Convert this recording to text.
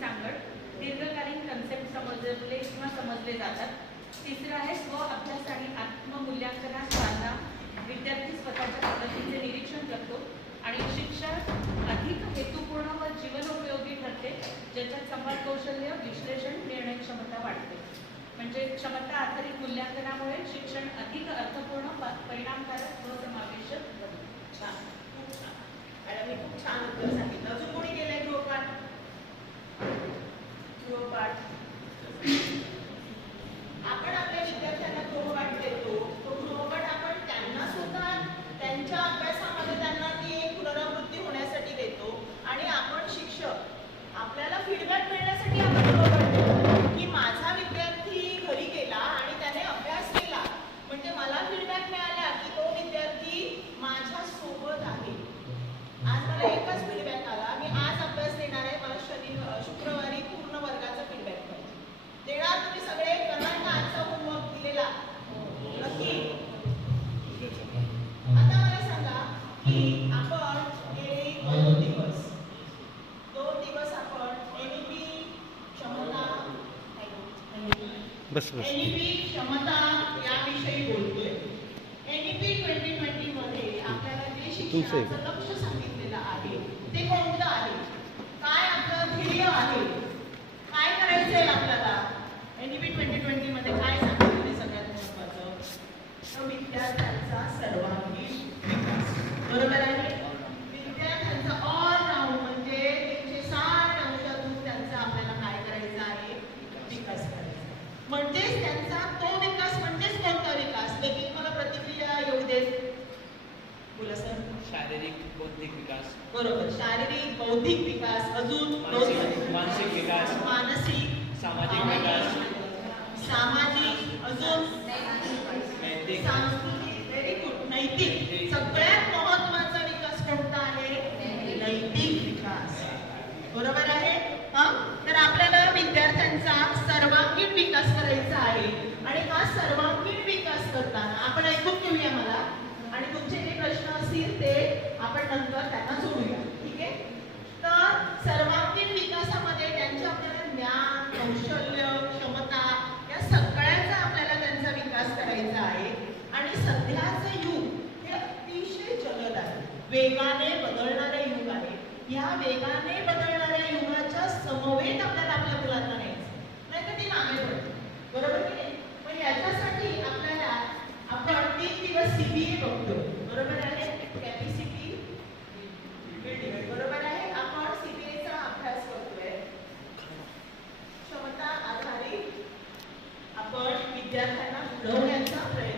सांगड दीर्घकालीन कन्सेप्ट समजले किंवा समजले जातात. तिसरं आहे स्व अभ्यास आणि आत्ममूल्यांकनात चालना विद्यार्थी स्वतःच्या पद्धतीचे निरीक्षण करतो आणि शिक्षण अधिक हेतुपूर्ण व जीवनोपयोगी ठरते ज्याच्यात संवाद कौशल्य विश्लेषण निर्णय क्षमता वाढते. म्हणजे क्षमता आधारित मूल्यांकनामुळे शिक्षण अधिक अर्थपूर्ण परिणामकारक व समावेशक बनते. छान खूप छान. मॅडमने खूप छान बस बस. क्षमता याविषयी बोलतोय. एनईपी ट्वेंटी ट्वेंटी मध्ये आपल्याला जे तुमचं आहे शिक्षणाचं लक्ष सांगितलेलं आहे ते कोणतं आहे काय आपलं ध्येय आहे काय करायचंय आपल्याला एनईपी ट्वेंटी ट्वेंटी मध्ये काय सांगितलं सगळ्यात महत्वाचं तर विद्यार्थ्यांचा सर्वांगीण विकास बरोबर आहे विद्यार्थ्यांचा ऑल राऊंड म्हणजे तीनशे साठ अंशातून त्यांचा आपल्याला काय करायचं आहे विकास करायचा आहे. म्हणजेच त्यांचा तो विकास म्हणजेच कोणता विकास लेखिक मला प्रतिक्रिया येऊ देत बोला सर शारीरिक बौद्धिक विकास. बरोबर. शारीरिक बौद्धिक विकास अजून मानसिक विकास. मानसिक. सामाजिक विकास. सामाजिक अजून. नैतिक. सांस्कृतिक व्हेरी गुड नैतिक. सगळ्यात महत्त्वाचा विकास कोणता आहे? नैतिक विकास. बरोबर आहे? हा? तर आपल्याला विद्यार्थ्यांचा सर्वांगीण विकास करायचा आहे. आणि हा सर्वांगीण विकास करताना आपण ऐकून घेऊया मला. आणि तुमचे जे प्रश्न असतील ते आपण नंतर त्यांना जोडूया ठीक आहे? तर सर्वांगीण विकासामध्ये त्यांच्या आपल्याला ज्ञान कौशल्य क्षमता या सगळ्यांचा आपल्याला त्यांचा विकास करायचा आहे. आणि सध्याचं युग हे अतिशय जलद आहे. वेगाने बदलणारे युग आहे. या वेगाने बदलणाऱ्या युगाच्या समवेत आपल्याला आपल्या मुलांना न्यायचं नाही तर ती मागे पडते बरोबर की नाही? पण याच्यासाठी आपल्याला आपण तीन दिवस सीबीए बघतो विद्यार्थ्यांना घडवण्याचा प्रयत्न